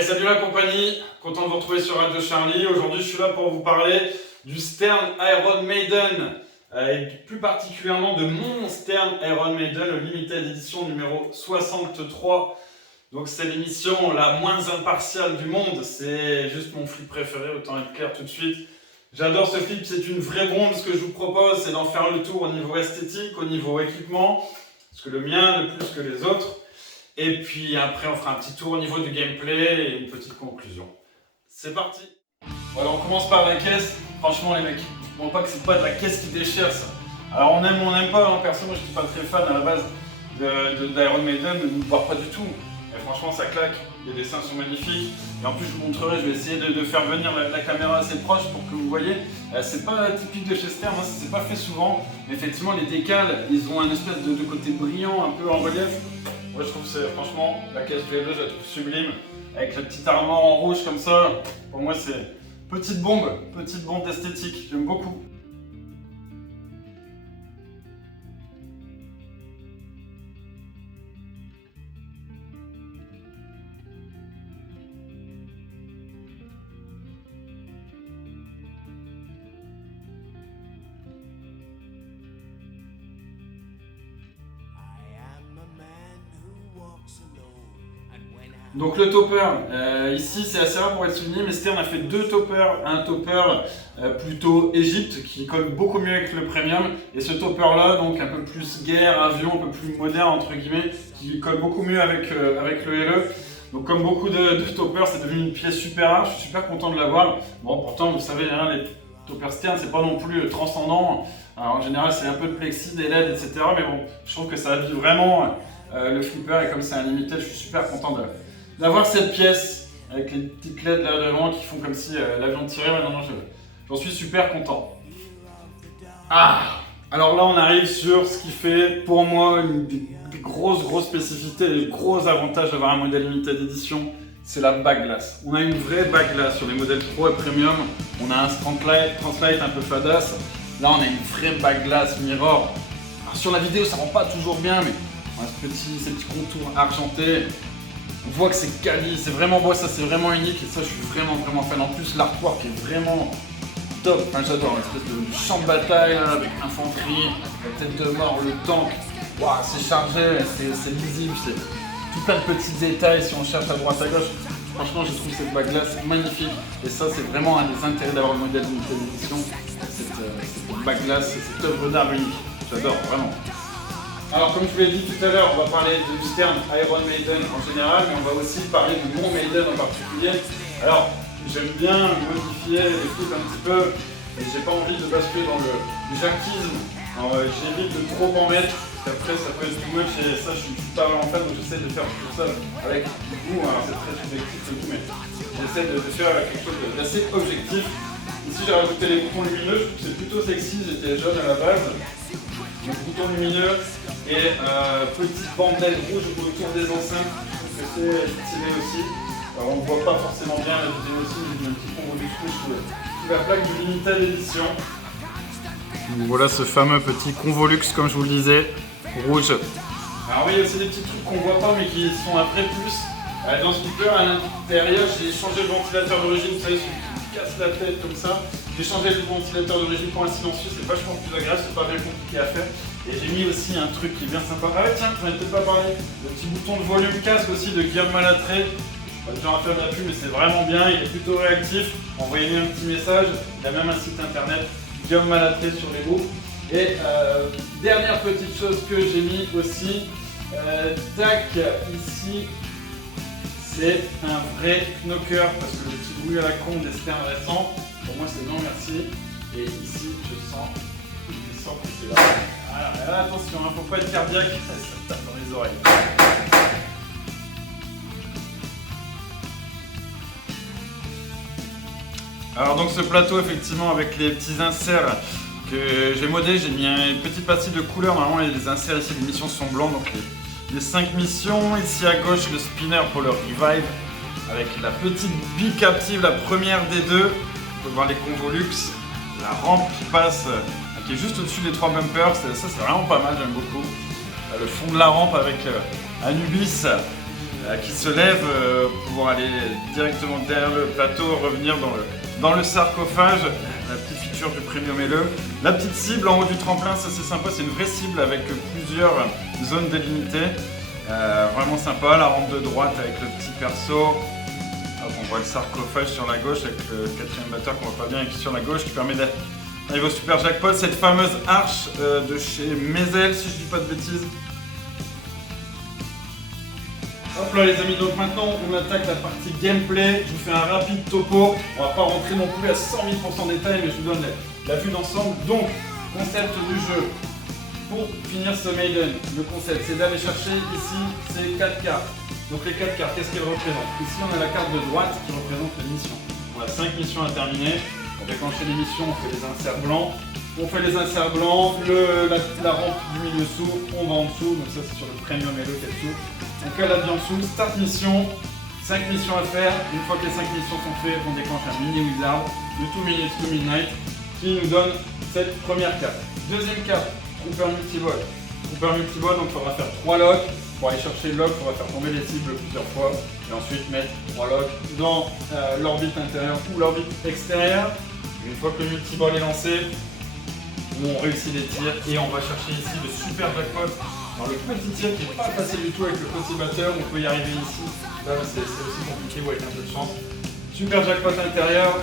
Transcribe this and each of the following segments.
Allez, salut la compagnie, content de vous retrouver sur Radio Charlie. Aujourd'hui, je suis là pour vous parler du Stern Iron Maiden, et plus particulièrement de mon Stern Iron Maiden, le Limited Edition numéro 63. Donc c'est l'émission la moins impartiale du monde, c'est juste mon flip préféré, autant être clair tout de suite. J'adore ce flip, c'est une vraie bombe. Ce que je vous propose, c'est d'en faire le tour au niveau esthétique, au niveau équipement, parce que le mien le plus que les autres. Et puis après, on fera un petit tour au niveau du gameplay et une petite conclusion. C'est parti. Voilà, on commence par la caisse. Franchement, les mecs, je ne vois pas que c'est pas de la caisse qui déchire ça. Alors on aime ou on n'aime pas, hein. Perso, moi je suis pas très fan à la base d'Iron Maiden, voire pas du tout. Et franchement, ça claque. Les dessins sont magnifiques. Et en plus, je vous montrerai, je vais essayer de faire venir la caméra assez proche pour que vous voyez. C'est pas typique de chez Stern, hein, c'est pas fait souvent. Mais effectivement, les décals, ils ont un espèce de côté brillant, un peu en relief. Moi, je trouve que c'est franchement, la caisse V2, je la trouve sublime. Avec la petite armoire en rouge comme ça. Pour moi, c'est petite bombe d'esthétique. J'aime beaucoup. Donc le topper, ici c'est assez rare pour être souligné, mais Stern a fait deux toppers. Un topper plutôt Égypte qui colle beaucoup mieux avec le premium, et ce topper là, donc un peu plus guerre, avion, un peu plus moderne entre guillemets, qui colle beaucoup mieux avec le LE. Donc comme beaucoup de toppers, c'est devenu une pièce super rare, je suis super content de l'avoir. Bon, pourtant vous savez, hein, les toppers Stern c'est pas non plus transcendant. Alors, en général c'est un peu de plexi, des LED, etc. Mais bon, je trouve que ça habille vraiment le flipper, et comme c'est un limited, je suis super content d'avoir cette pièce avec les petites LED là devant qui font comme si l'avion tirait. Ouais, non, j'en suis super content. Ah, alors là on arrive sur ce qui fait pour moi une des grosses spécificités, les gros avantages d'avoir un modèle limited edition, c'est la back glace. On a une vraie back glace sur les modèles Pro et Premium. On a un Translight un peu fadasse. Là on a une vraie back glace mirror. Alors, sur la vidéo ça rend pas toujours bien, mais on a ces petits contours argentés. On voit que c'est quali, c'est vraiment beau, ça c'est vraiment unique, et ça je suis vraiment fan. En plus l'artwork est vraiment top, enfin, j'adore l'espèce de champ de bataille là, avec infanterie, la tête de mort, le tank. Waouh, c'est chargé, c'est lisible, c'est tout plein de petits détails si on cherche à droite à gauche. Franchement, je trouve cette bague glace magnifique, et ça c'est vraiment un des intérêts d'avoir le modèle limited edition, cette bague glace, cette œuvre d'art unique. J'adore vraiment. Alors comme je vous l'ai dit tout à l'heure, on va parler du Stern Iron Maiden en général, mais on va aussi parler de mon Maiden en particulier. Alors j'aime bien modifier les flips un petit peu, et j'ai pas envie de basculer dans le jackisme. J'évite de trop en mettre, parce qu'après ça peut être too much, et ça je suis pas vraiment fan, donc j'essaie de faire tout ça avec goût. Alors c'est très subjectif et tout, mais j'essaie de faire quelque chose d'assez objectif. Ici j'ai rajouté les boutons lumineux, je trouve que c'est plutôt sexy, j'étais jeune à la base. Donc boutons lumineux et petite bandelle rouge autour des enceintes, je trouve que c'est stylé aussi. Alors on ne voit pas forcément bien la vidéo aussi, mais j'ai un petit convolute sous la plaque du Limited Edition. Donc voilà ce fameux petit Convolux, comme je vous le disais, rouge. Alors oui, il y a aussi des petits trucs qu'on ne voit pas mais qui sont un vrai plus. Dans ce flipper, à l'intérieur, j'ai changé le ventilateur d'origine, vous savez, celui qui casse la tête comme ça. J'ai changé le ventilateur d'origine pour un silencieux, c'est vachement plus agréable, c'est pas bien compliqué à faire. Et j'ai mis aussi un truc qui est bien sympa. Ah ouais, tiens, j'en ai peut-être pas parlé. Le petit bouton de volume casque aussi de Guillaume Malatré. Pas de genre à faire de la pub, mais c'est vraiment bien, il est plutôt réactif. Envoyez-lui un petit message, il a même un site internet, Guillaume Malatré sur les groupes. Et dernière petite chose que j'ai mis aussi, tac, ici, c'est un vrai knocker, parce que le petit bruit à la con des Stern récents, pour moi c'est non merci. Et ici, je sens que c'est là. Alors, attention, hein, faut pas être cardiaque, ça tape dans les oreilles. Alors donc ce plateau effectivement avec les petits inserts que j'ai modé, j'ai mis une petite partie de couleur. Normalement il y a des inserts ici, les missions sont blancs, donc les 5 missions. Ici à gauche le spinner pour le revive avec la petite bille captive, la première des deux. On peut voir les convolux, la rampe qui passe, qui est juste au-dessus des 3 bumpers. Ça c'est vraiment pas mal, j'aime beaucoup. Le fond de la rampe avec Anubis qui se lève pour aller directement derrière le plateau, revenir dans le sarcophage. La petite feature du Premium LE. La petite cible en haut du tremplin, ça c'est sympa, c'est une vraie cible avec plusieurs zones délimitées. Vraiment sympa, la rampe de droite avec le petit perso. Hop, on voit le sarcophage sur la gauche avec le quatrième batteur qu'on voit pas bien et qui est sur la gauche qui permet d'arriver au super jackpot. Cette fameuse arche de chez Mezel, si je dis pas de bêtises. Hop là les amis, donc maintenant on attaque la partie gameplay. Je vous fais un rapide topo. On va pas rentrer non plus à 100 000% détails, mais je vous donne la vue d'ensemble. Donc, concept du jeu. Pour finir ce Maiden, le concept c'est d'aller chercher ici ces 4 cartes. Donc les 4 cartes, qu'est-ce qu'elles représentent? Ici on a la carte de droite qui représente les missions. On a 5 missions à terminer. Pour déclencher les missions, on fait les inserts blancs. On fait les inserts blancs, la rampe du milieu s'ouvre, on va en dessous, donc ça c'est sur le Premium LE qui est dessous. On cale la vie en dessous, start mission, 5 missions à faire. Une fois que les 5 missions sont faites, on déclenche un mini wizard de 2 minutes to midnight qui nous donne cette première carte. Deuxième carte, Trooper Multiball. Trooper Multiball, donc il faudra faire 3 locks. Pour aller chercher le lock, il faudra faire tomber les cibles plusieurs fois et ensuite mettre 3 locks dans l'orbite intérieure ou l'orbite extérieure. Une fois que le multiball est lancé, on réussit les tirs et on va chercher ici le super jackpot dans le petit tir qui n'est pas facile du tout avec le petit batteur. On peut y arriver ici, là c'est aussi compliqué ou avec un peu de chance. Super jackpot intérieur,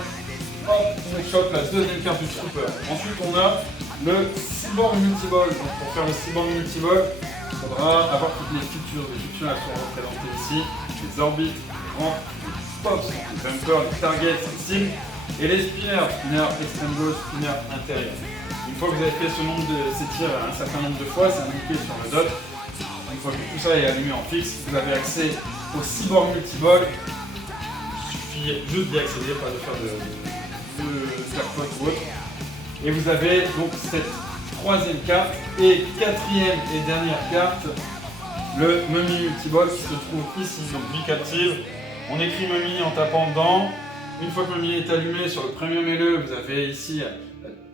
hop, on chope la deuxième carte du trooper. Ensuite on a le cyborg multiball. Donc pour faire le cyborg multiball, il faudra avoir toutes les features. Les features elles sont représentées ici, les orbites, les rampes, les pops, les bumpers, les targets, les cibles et les spinners, spinner extrême gauche, spinner intérieur. Une fois que vous avez fait ces tirs un certain nombre de fois, c'est indiqué sur le dot. Une fois que tout ça est allumé en fixe, vous avez accès au cyborg multiball. Il suffit juste d'y accéder, pas de faire de jackpot ou autre. Et vous avez donc cette troisième carte et quatrième et dernière carte, le Mummy Multiball qui se trouve ici, donc vie captive. On écrit Mummy en tapant dedans. Une fois que Mummy est allumé sur le Premium LE, vous avez ici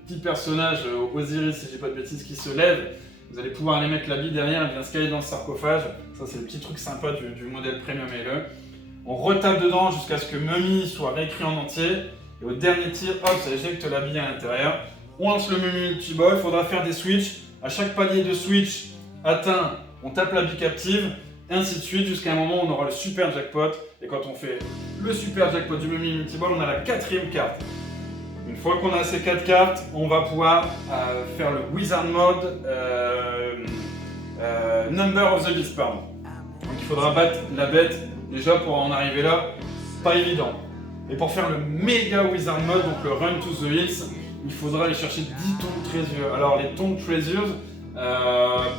petit personnage Osiris, si je dis pas de bêtises, qui se lève. Vous allez pouvoir aller mettre l'habit derrière, elle vient se caler dans le sarcophage. Ça c'est le petit truc sympa du modèle Premium LE. On retape dedans jusqu'à ce que Mummy soit réécrit en entier. Et au dernier tir, hop, ça éjecte l'habit à l'intérieur. On lance le Mummy Multiball, il faudra faire des switches. À chaque palier de switch atteint, on tape l'habit captive, et ainsi de suite, jusqu'à un moment où on aura le super jackpot. Et quand on fait le super jackpot du Mummy Multiball, on a la quatrième carte. Une fois qu'on a ces 4 cartes, on va pouvoir faire le Wizard Mode Number of the Beast, pardon. Donc il faudra battre la bête. Déjà pour en arriver là, pas évident. Et pour faire le méga Wizard Mode, donc le Run to the Hills, il faudra aller chercher 10 Tomb Treasures. Alors les Tomb Treasures,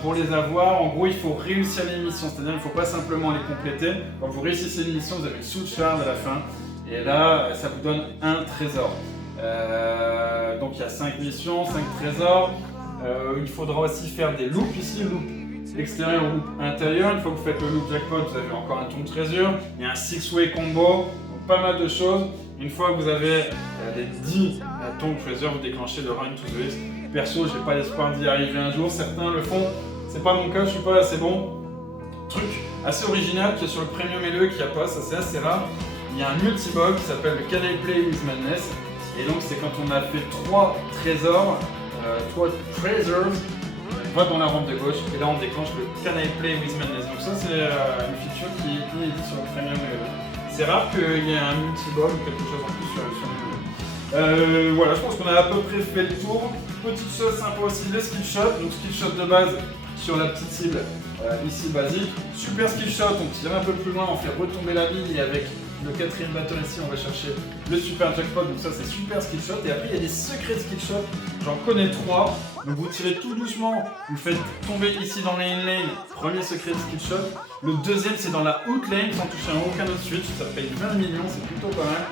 pour les avoir, en gros il faut réussir les missions, c'est-à-dire il ne faut pas simplement les compléter. Quand vous réussissez une mission, vous avez une Soul Shard à la fin, et là ça vous donne un trésor. Donc il y a 5 missions, 5 trésors. Il faudra aussi faire des loops ici, loop extérieur, loop intérieur. Une fois que vous faites le loop jackpot, vous avez encore un Tomb Treasure. Il y a un 6-way combo, donc pas mal de choses. Une fois que vous avez les 10 Tomb Treasure, vous déclenchez le Run to the Hills. Perso, j'ai pas l'espoir d'y arriver un jour. Certains le font, c'est pas mon cas, je suis pas là, c'est bon. Truc assez original qui est sur le Premium LE qui a pas, ça c'est assez rare. Il y a un multiball qui s'appelle le Can I Play with Madness. Et donc c'est quand on a fait 3 trésors, 3 treasures, on va dans la rampe de gauche et là on déclenche le Can I Play with Madness. Donc ça c'est une feature qui est inédite sur le Premium LE. C'est rare qu'il y ait un multiball ou quelque chose en plus sur le LE. Voilà, je pense qu'on a à peu près fait le tour. Petite chose sympa aussi, les skill shots. Donc skill shot de base sur la petite cible ici basique. Super skill shot, on tire un peu plus loin, on fait retomber la bille et avec le quatrième batteur ici, on va chercher le super jackpot, donc ça c'est super skill shot. Et après il y a des secrets skill shot, j'en connais 3. Donc vous tirez tout doucement, vous faites tomber ici dans les in-lane, premier secret skill shot. Le deuxième c'est dans la out lane sans toucher à aucun autre switch, ça paye 20 millions, c'est plutôt pas mal.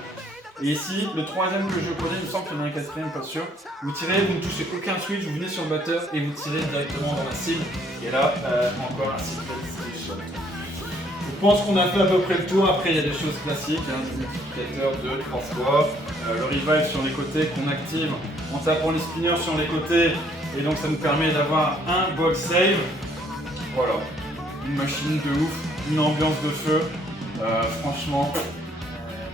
Et ici, le troisième que je connais, il me semble qu'il y en a un quatrième, pas sûr. Vous tirez, vous ne touchez aucun switch, vous venez sur le batteur et vous tirez directement dans la cible. Et là, encore un secret skill shot. Je pense qu'on a fait à peu près le tour. Après, il y a des choses classiques, des multiplicateurs, 2, 3 fois, le revive sur les côtés qu'on active en tapant les spinners sur les côtés. Et donc, ça nous permet d'avoir un box save. Voilà, une machine de ouf. une ambiance de feu. Franchement,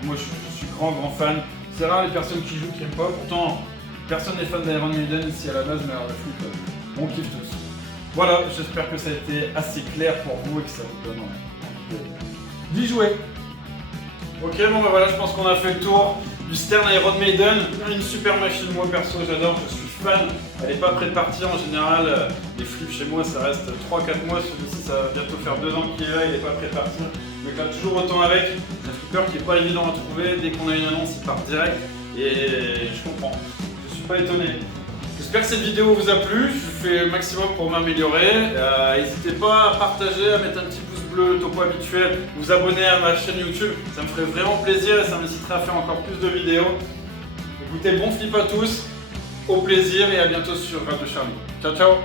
moi je suis grand fan. C'est rare les personnes qui jouent qui n'aiment pas. Pourtant, personne n'est fan d'Iron Maiden ici à la base, mais alors le flip, on kiffe tous. Voilà, j'espère que ça a été assez clair pour vous et que ça vous donne envie d'y jouer. Ok, bon bah voilà, je pense qu'on a fait le tour du Stern Iron Maiden. Une super machine, moi perso j'adore, je suis fan. Elle n'est pas prête de partir en général. Les flips chez moi ça reste 3-4 mois, celui-ci ça va bientôt faire 2 ans qu'il est là, il n'est pas prêt de partir. Je m'éclate toujours autant avec. C'est un flipper qui n'est pas évident à trouver, dès qu'on a une annonce il part direct. Et je comprends, je suis pas étonné. J'espère que cette vidéo vous a plu, je fais le maximum pour m'améliorer. N'hésitez pas à partager, à mettre un petit pouce bleu, le topo habituel, vous abonner à ma chaîne YouTube, ça me ferait vraiment plaisir et ça m'inciterait à faire encore plus de vidéos. Écoutez, bon flip à tous, au plaisir et à bientôt sur Radio Charlie. Ciao ciao.